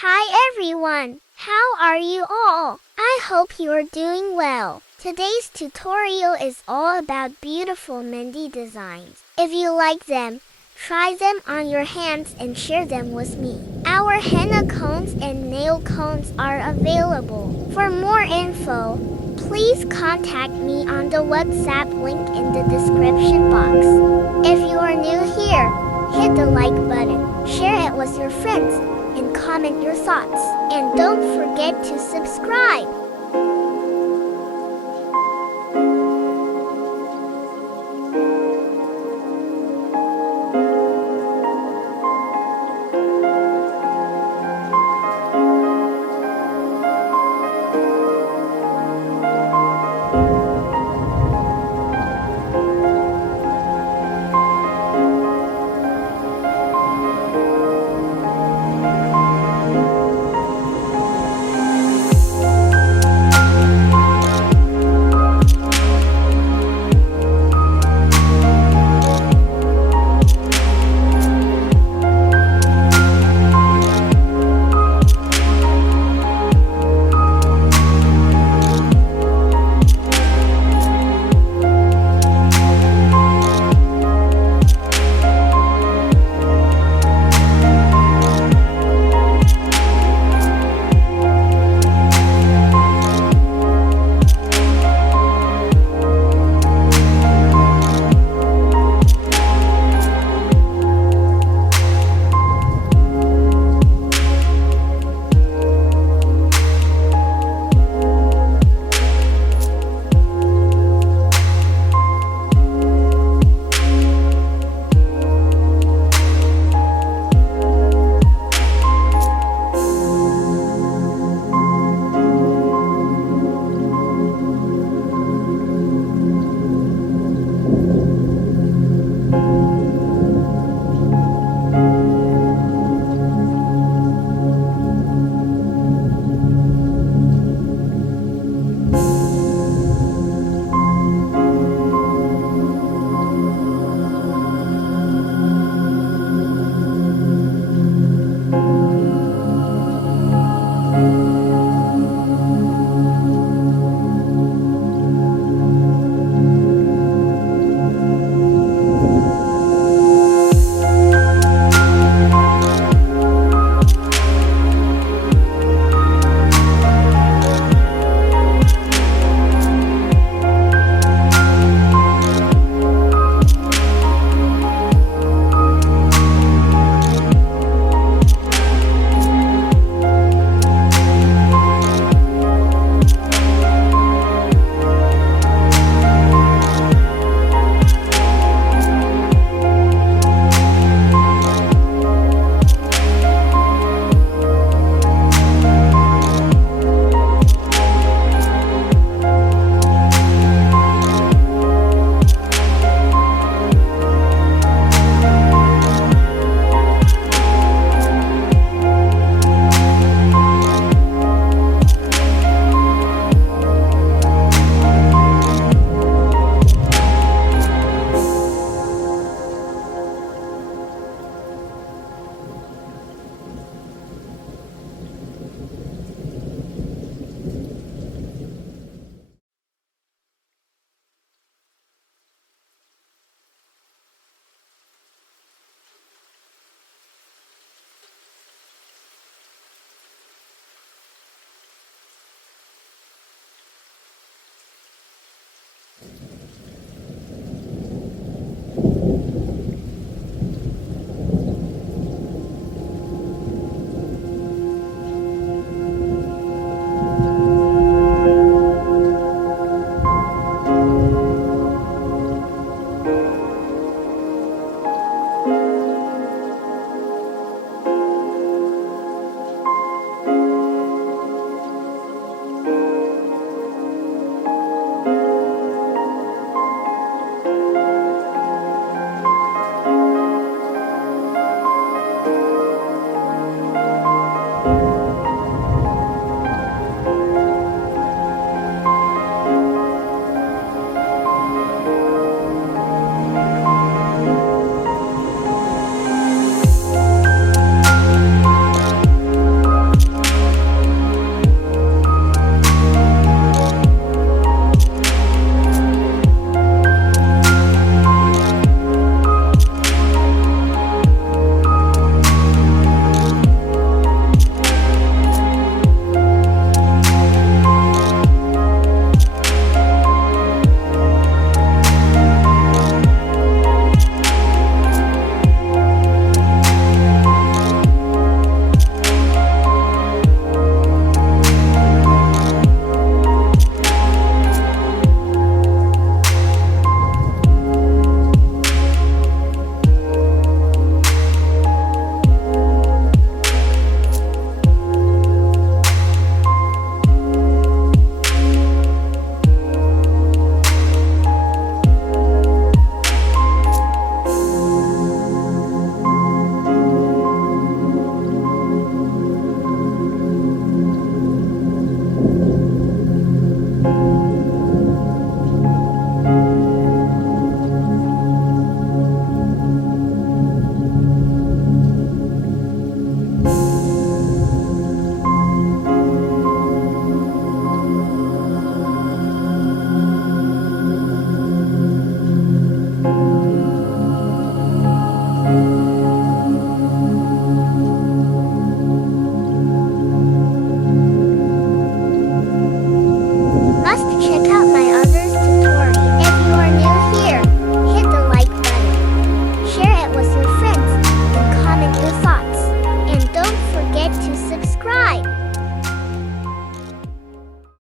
Hi everyone! How are you all? I hope you are doing well. Today's tutorial is all about beautiful mehndi designs. If you like them, try them on your hands and share them with me. Our henna cones and nail cones are available. For more info, please contact me on the WhatsApp link in the description box. If you are new here, hit the like button, share it with your friends, and comment your thoughts. And don't forget to subscribe.